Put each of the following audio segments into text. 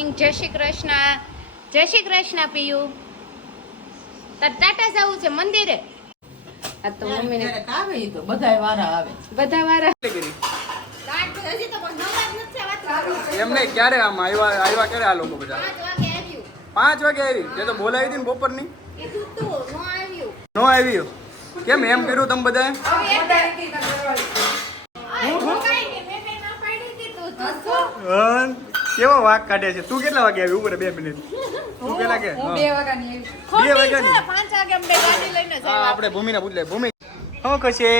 Morning. જય શ્રી કૃષ્ણ. જય શ્રી કૃષ્ણ પિયુ. તાર ટાટા જવું છે મંદિરે? આ તો મમ્મીને આવે ઈ તો બધાય વારા આવે. બધા વારા એમ નહીં, ક્યારે આમ આવ્યા ક્યારે આ લોકો બધા? 5 વાગે આવી. તે તો બોલાવી હતી ને બપોરની. નો આવ્યું કેમ? એમ કર્યું તમે બધાએ? કેવો વાક કાઢે છે. તું કેટલા વાગે આવી? ઉપર 2 મિનિટ. તું પેલા કે 2 વાગ્યાની. 2 વાગ્યાની 5 વાગે અમને ગાડી લઈને હા, આપણે ભૂમિને પૂછ લે. ભૂમિ શું કશે?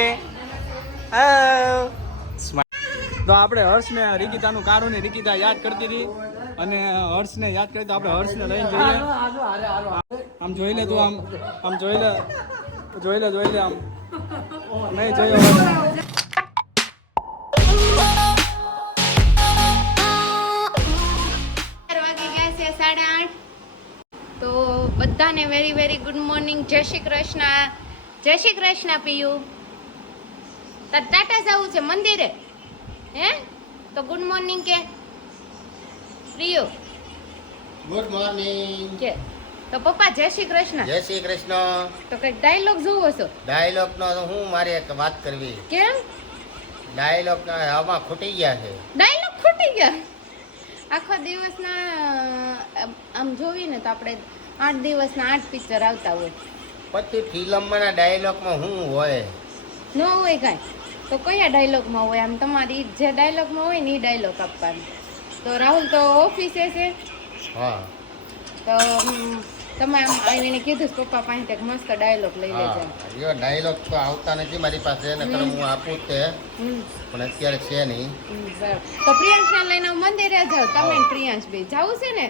તો આપણે હર્ષને રિકિતાનું કારું ને રિકિતા યાદ કરતી હતી અને હર્ષને યાદ કરી તો આપણે હર્ષને લઈને જઈએ. આમ જોઈ લે તું, આમ જોઈ લે આમ નહીં જોયો. તો બધાને વેરી વેરી ગુડ મોર્નિંગ. જય શ્રી કૃષ્ણ. જય શ્રી કૃષ્ણ પિયુ. તાર ટાટા જવું છે મંદિરે? હે તો ગુડ મોર્નિંગ કે પ્રિયો? Good morning. કે તો પપ્પા જય શ્રી કૃષ્ણ. જય શ્રી કૃષ્ણ. તો કઈક ડાયલોગ જોવો છો? ડાયલોગ નો હું મારે એક વાત કરવી. કેમ ડાયલોગ આમાં ખૂટી ગયા છે. ડાયલોગ ખૂટી ગયા? આખો દિવસના આમ જોઈએ ને તો આપણે 8 દિવસના 8 પિક્ચર આવતા હોય. પછી ફિલ્મમાં ડાયલોગમાં શું હોય? ન હોય કાંઈ તો કયા ડાયલોગમાં હોય? આમ તમારી જે ડાયલોગમાં હોય ને એ ડાયલોગ આપવાનો. તો રાહુલ તો ઓફિસે છે હા તો તમે આમ આવીને કીધું છે પપ્પા પાસે કંઈક મસ્ત ડાયલોગ લઈ લેજો. હા ડાયલોગ તો આવતા નથી મારી પાસે, નકર હું આપું જ તે, પણ અત્યારે છે નહીં. બરાબર. તો પ્રિયાંશને લઈને મંદિરે જાવ તમે ને પ્રિયાંશ બે જાવું છે ને?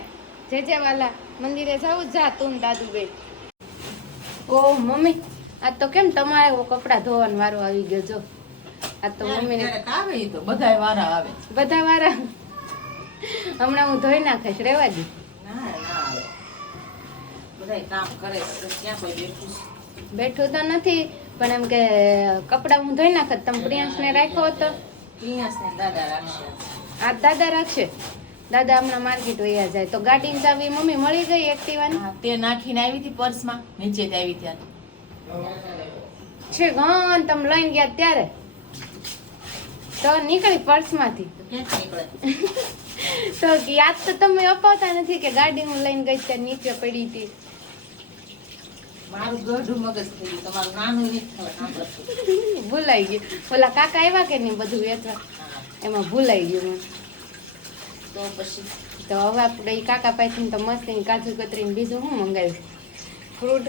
જે વાલા મંદિરે જાવું જા તું ને દાદુ બે. ઓહ મમ્મી આજ તો કેમ તમારે કપડાં ધોવાનો વારો આવી ગયો? જો આજ તો મમ્મીને આવે ઈ તો બધાય વારા આવે. બધા વારા હમણાં હું ધોઈ નાખીશ, રેવા દી. ના આવે. બધાય કામ કરે તો ક્યાં કોઈ બેઠું છે? બેઠું તો નથી પણ એમ કે કપડાં હું ધોઈ નાખત. તમે પ્રિયાંશને રાખ્યો હતો? પ્રિયાંશને દાદા રાખશે. આ દાદા રાખશે. દાદા હમણાં માર્કેટ વયા જાય તો ગાડીની ચાવી મમ્મી મળી ગઈ એક્ટિવાની? હા, તે નાખીને આવી હતી પર્સમાં, નીચે જ આવી ત્યારે. છે ગન તમે લઈને ગયા ત્યારે તો નીકળી પર્સમાંથી. ક્યાંથી નીકળે? તો યાદ તો તમે અપાવતા નથી કે ગાડી હું લઈને ગઈ ત્યારે નીચે પડી હતી. મારું ગઢું મગજ થઈ ગયું. તમારું નાનું નથી ખબર સાંભળતું. ભૂલાઈ ગયું. ઓલા કાકા આવ્યા કે નહીં બધું વેચવા, એમાં ભૂલાઈ ગયું મને. તો પછી તો હવે આપણે ઈ કાકા પાસેથી તો મસ્તી કાજુ કતરીને બીજું શું મંગાવ્યું? ફ્રૂટ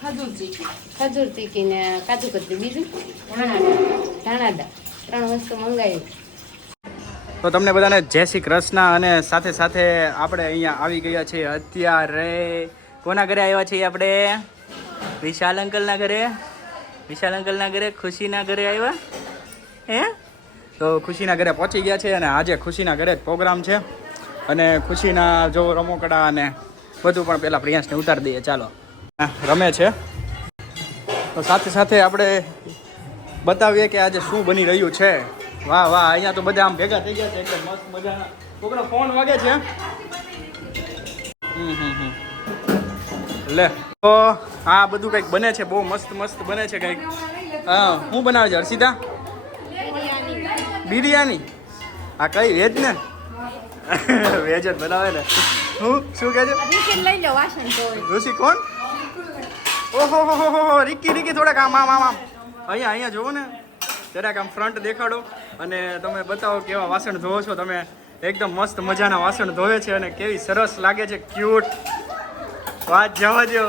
ખજૂર ચીકી, ખજૂર તીકી ને કાજુ કતરી, બીજું ધાણાદા. 3 વસ્તુ મંગાવી. તો તમને બધાને જય શ્રી કૃષ્ણ. અને સાથે સાથે આપણે અહીંયા આવી ગયા છીએ અત્યારે. કોના ઘરે આવ્યા છીએ આપણે? વિશાલ અંકલના ઘરે. વિશાલ અંકલના ઘરે, ખુશીના ઘરે આવ્યા હે. તો ખુશીના ઘરે પહોંચી ગયા છે અને આજે ખુશીના ઘરે જ પ્રોગ્રામ છે અને ખુશીના જો રમકડા અને બધું પણ પહેલાં પ્રિયાંશને ઉતારી દઈએ. ચાલો રમે છે તો સાથે સાથે આપણે બતાવીએ કે આજે શું બની રહ્યું છે. વાહ વાહ, અહીંયા તો બધા આમ ભેગા થઈ ગયા છે એકદમ મસ્ત મજાના. છોકરો ફોન વાગે છે. લે તો આ બધું કંઈક બને છે, બહુ મસ્ત મસ્ત બને છે કંઈક. હા શું બનાવે છે હર્ષિતા? બિરયાની. આ કઈ વેજ ને? વેજ જ બનાવે ને. શું કહે છે લઈ લો વાસણ ધોઈ. ઋષિ કોણ? ઓહો હો રિક્કી થોડાક આમ આમ આમ આમ અહીંયા જોવો ને જરાક આમ ફ્રન્ટ દેખાડો અને તમે બતાવો કેવા વાસણ ધોવો છો તમે. એકદમ મસ્ત મજાના વાસણ ધોવે છે અને કેવી સરસ લાગે છે, ક્યુટ. વાત જવા દો.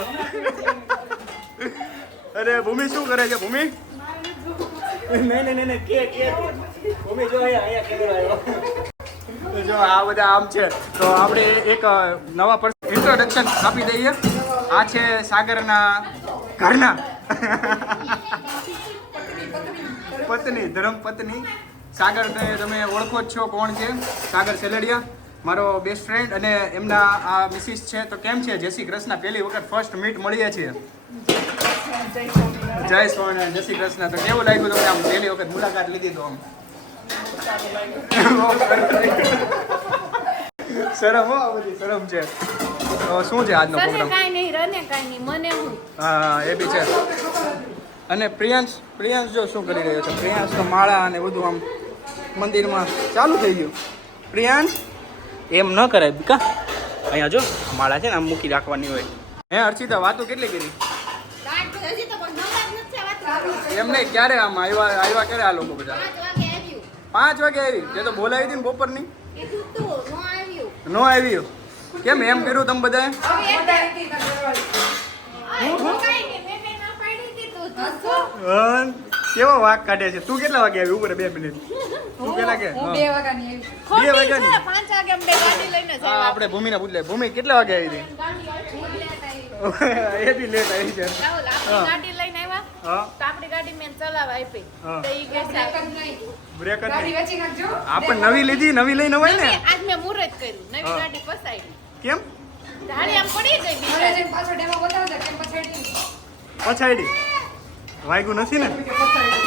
અરે ભૂમિ શું કરે છે? ભૂમિ નહીં કે ભૂમિ જો અહીંયા કેમેરો આવ્યો. જો આ બધા આમ છે તો આપણે એક નવા પર્સન ઇન્ટ્રોડક્શન આપી દઈએ. આ છે સાગરના ઘરના પત્ની, ધર્મપત્ની. સાગરને તમે ઓળખો જ છો કોણ છે? સાગર સેલડિયા, મારો બેસ્ટ ફ્રેન્ડ અને એમના આ મિસિસ છે. તો કેમ છે? જય શ્રી કૃષ્ણ. પહેલી વખત ફર્સ્ટ મીટ મળીએ છીએ. જય સ્વામિનારાયણ. જય શ્રી કૃષ્ણ. તો કેવું લાગ્યું તમને આમ પહેલી વખત મુલાકાત લીધી? તો આમ શરમ હો, આ બધી શરમ છે. તો શું છે આજનો તને પ્રોગ્રામ? કાંઈ નહીં, રને કાંઈ નહીં, મને હું. હા, એ બી છે. અને પ્રિયાંશ જો શું કરી રહ્યો છે? પ્રિયાંશ તો માળા અને બધું આમ મંદિરમાં ચાલુ થઈ ગયું. પ્રિયાંશ એમ ન કરાય બીકા. અહીંયા જો માળા છે ને આમ મૂકી રાખવાની હોય. હે અર્ચિતા, વાતો કેટલી કરી? એમ નહીં, ક્યારે આમ આવ્યા ક્યારે આ લોકો બધા? 5 વાગે આવી. તે તો બોલાવી હતી ને બપોરની. નો આવ્યું. કેમ એમ કર્યું તમે બધાએ? કેવો વાક કાઢે છે? તું કેટલા વાગે આવી? ઉપર 2 મિનિટ. તું કેટલા કે? 2 વાગ્યાની. 2 વાગ્યાની. 5 વાગે અમને ગાડી લઈને જ હા, આપણે ભૂમિને પૂછ લે. ભૂમિ કેટલા વાગે આવી હતી? એ બી લેટ આવી છે. રાહુલ, આપણી ગાડી લઈને આવ્યા હા, તો આપણી ગાડી મેં ચલાવવા આપી હા. તો ઈ કે બ્રેક જ નહીં. આપણે નવી લીધી, નવી લઈને હોય ને. આજ મેં મુહૂર્ત કર્યું, નવી હા. ગાડી પસાડી, કેમ ધારી આમ પડી ગઈ બિચારી. પછાડી? વાગ્યું નથી ને?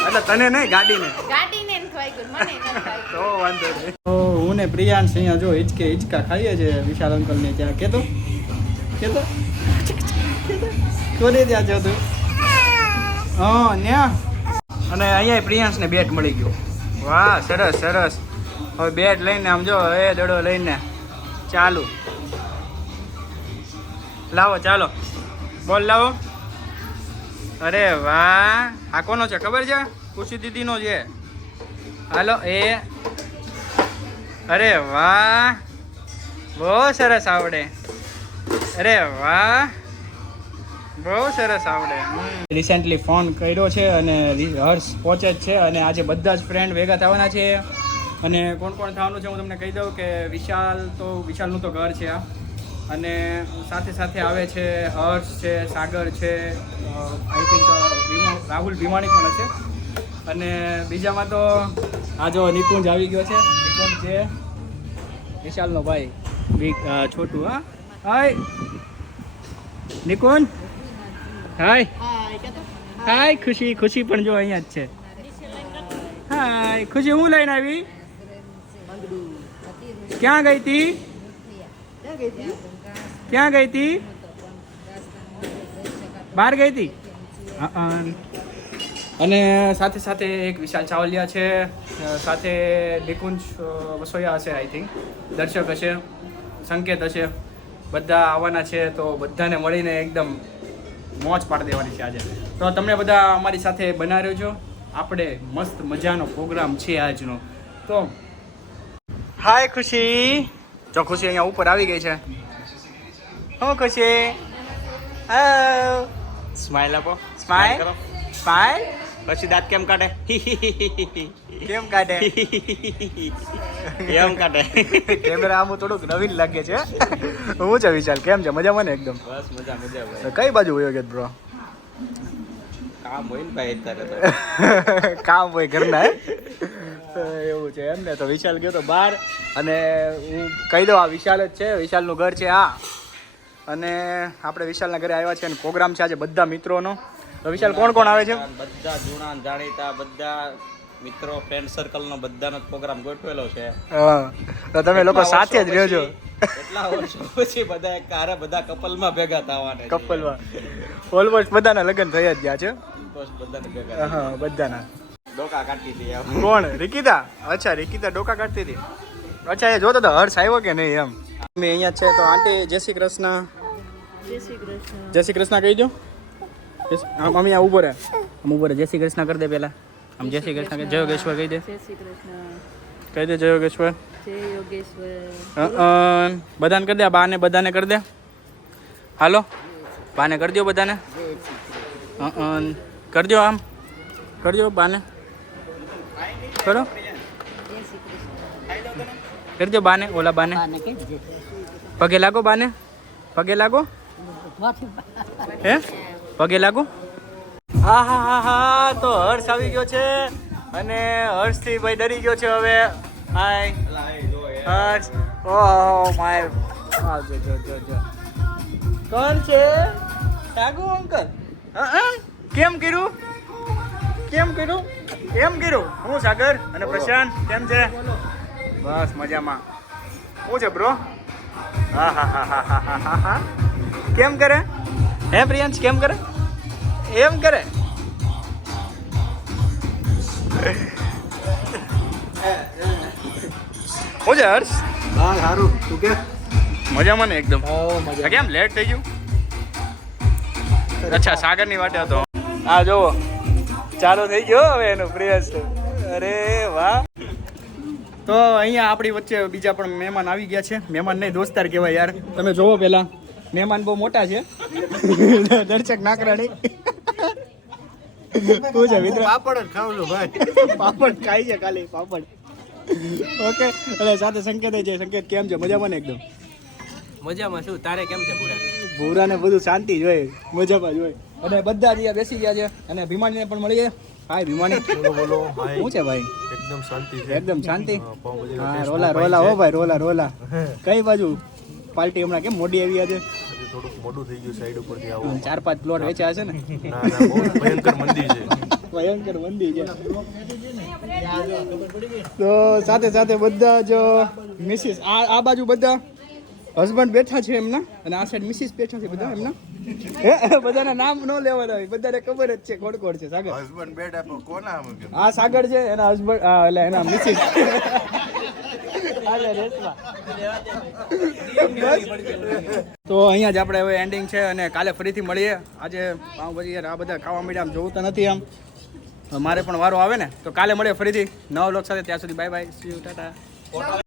એટલે તને નહીં, ગાડીને. ગાડીને એમ થઈ ગયું, મને એમ થઈ ગયું. તો વાંધો નહીં. તો હું ને પ્રિયાંશ અહીંયા જો હિચકા ખાઈએ છે વિશાલ અંકલને ત્યાં. કેતો કોને ત્યાં છો તું? હા, ન્યા. અને અહીંયા પ્રિયાંશને બેટ મળી ગયો. વાહ, સરસ સરસ. હવે બેટ લઈને આમ જો એ દડો લઈને ચાલુ. લાવો ચાલો, બોલ લાવો. અરે વાહ, આ કોનો છે ખબર છે? ખુશી દીદીનો છે. હાલો એ. અરે વાહ, બહુ સરસ આવડે. અરે વાહ, બહુ સરસ આવડે. રિસેન્ટલી ફોન કર્યો છે અને હર્ષ પહોંચે જ છે અને આજે બધા જ ફ્રેન્ડ ભેગા થવાના છે. અને કોણ કોણ થવાનું છે હું તમને કહી દઉં કે વિશાલનું તો ઘર છે આ. અને સાથે સાથે આવે છે હર્ષ છે, સાગર છે, આઈ થિંક રાહુલ ભીમાણી પણ છે. અને બીજામાં તો આ જો નિકુંજ આવી ગયો છે. નિકુંજ છે વિશાલનો ભાઈ, છોટું. હા, હાય નિકુંજ. હાય હાય. ખુશી પણ જો અહીંયા જ છે. હાય ખુશી, હું લઈને આવી? ક્યાં ગઈ હતી? ક્યાં ગઈ હતી? બહાર ગઈ હતી. અને સાથે સાથે એક વિશાલ ચાવલિયા છે, સાથે નિકુંજ વસોયા હશે, આઈ થિંક દર્શક હશે, સંકેત હશે, બધા આવવાના છે. તો બધાને મળીને એકદમ મોજ પાડી દેવાની છે આજે. તો તમને બધા અમારી સાથે બનાવી રહ્યો છો. આપણે મસ્ત મજાનો પ્રોગ્રામ છે આજનો. તો હાય ખુશી. જો ખુશી અહીંયા ઉપર આવી ગઈ છે. હું ખુશી. સ્માઈલ આપો. Smile smile. પછી દાંત કેમ કાઢે? કેમ કાઢે? કેમ કાઢે? કેમેરા આમ થોડુંક નવીન લાગે છે. હું છે વિશાલ, કેમ છે? મજામાં ને? એકદમ બસ મજા ભાઈ. કઈ બાજુ વયો ગયો બ્રો? કામ હોય ને ભાઈ અત્યારે તો. કામ હોય ઘરના. એવું છે એમ ને? તો વિશાલ ગયો તો બહાર. અને હું કહી દઉં, આ વિશાલ જ છે, વિશાલનું ઘર છે આ. અને આપણે વિશાલના ઘરે આવ્યા છે અને પ્રોગ્રામ છે આજે બધા મિત્રોનો. તો વિશાલ કોણ કોણ આવે છે? બધા જૂના જાણીતા બધા મિત્રો, ફ્રેન્ડ સર્કલનો બધાનો પ્રોગ્રામ ગોઠવેલો છે. હા, તો તમે લોકો સાથે જ રહ્યો છો. કેટલા વર્ષો પછી બધા એક હારે બધા કપલમાં ભેગા થવાના છે. કપલમાં ઓલમોસ્ટ બધાના લગ્ન થઈ જ ગયા છે. બસ બધાને ભેગા હા, બધાના. ડોકા કાઢી દઈએ આમ. કોણ? રિકિતા? અચ્છા, રિકિતા ડોકા કાઢતી હતી. અચ્છા, એ જોતો તો હર્ષ આવ્યો કે નહીં એમ. અમે અહીંયા છે તો આંટી જય શ્રી કૃષ્ણ. જય શ્રી કૃષ્ણ કહી દો. આમ અમે આ ઉભો રહે, આમ ઉભો રહે. જય શ્રી કૃષ્ણ કરી દે પહેલા. આમ જય શ્રી કૃષ્ણ જય યોગેશ્વર કહી દે. કહી દે જય યોગેશ્વર. બધાને કરી દે. આ બાને બધાને કરી દે. હાલો બાને કરી દો બધાને. કરી દો, આમ કરી દો બાને. કરો, કરી દો બાને. ઓલા બાને પગે લાગો. બાને પગે લાગો. હે પગે લાગો. હા હા હા હા. તો હર્ષ આવી ગયો છે અને હર્ષથી ભાઈ ડરી ગયો છે હવે. હાય હર્ષ. Oh my. જો જો જો જો કોણ છે? સાગુ અંકલ. કેમ કર્યું? કેમ કર્યું? એમ કર્યું? હું સાગર અને પ્રશાંત કેમ છે? બસ મજામાં. શું છે બ્રો? આહાહાહાહાહા. કેમ કરે હે પ્રિયાંશ, કેમ કરે એમ કરે? હું છે હર્ષ? હા સારું તું કે મજામાં ને એકદમ? આ કેમ લેટ થઈ ગયું? અચ્છા, સાગરની વાટે હતો. હા જોવો ચાલુ થઈ ગયો હવે એનો પ્રયાસ. અરે વાહ. તો અહીંયા આપણી વચ્ચે બીજા પણ મહેમાન આવી ગયા છે. મહેમાન નહીં, દોસ્તાર કહેવાય યાર. તમે જોવો પહેલા, મહેમાન બહુ મોટા છે. દર્શક નાકરાણી શું છે મિત્ર? પાપડ જ ખાવ છો ભાઈ. પાપડ ખાઈ છે ખાલી, પાપડ. ઓકે, અને સાથે સંકેત છે. સંકેત કેમ છે? મજામાં ને એકદમ? મજામાં શું, તારે કેમ છે પૂરા? ભૂરાને બધું શાંતિ જ હોય, મજામાં જ હોય. અને બધા અહીંયા બેસી ગયા છે. અને ભીમાણીને પણ મળીએ. હાય ભીમાણી. બોલો હાય. શું છે ભાઈ? એકદમ શાંતિ એકદમ શાંતિ. હા, રોલા રોલા હો ભાઈ, રોલા રોલા. કઈ બાજુ પાર્ટી હમણાં કેમ મોડી આવી આજે? થોડુંક મોડું થઈ ગયું સાઈડ ઉપરથી આવો. 4-5 પ્લોટ વેચ્યા હશે ને? ના ના બહુ ભયંકર મંદી છે. ભયંકર મંદી છે. તો સાથે સાથે બધા જ મિસિસ આ બાજુ બધા હસબન્ડ બેઠા છે એમના, અને આ સાઈડ મિસિસ બેઠા છે બધા એમના. બધાના નામ ન લેવાના હોય, બધાને ખબર જ છે કોણ કોણ છે. સાગર હસબન્ડ બેડ આપો કોના આમ કે આ સાગર છે, એના હસબન્ડ એટલે એના મિસિસ. તો અહીંયા જ આપણે હવે એન્ડિંગ છે, અને કાલે ફરીથી મળીએ. આજે પાઉંભાજી યાર આ બધા ખાવા મળ્યા, આમ જોવું તો નથી આમ. મારે પણ વારો આવે ને, તો કાલે મળીએ ફરીથી નવા લોક સાથે. ત્યાં સુધી bye bye, C you, Tata.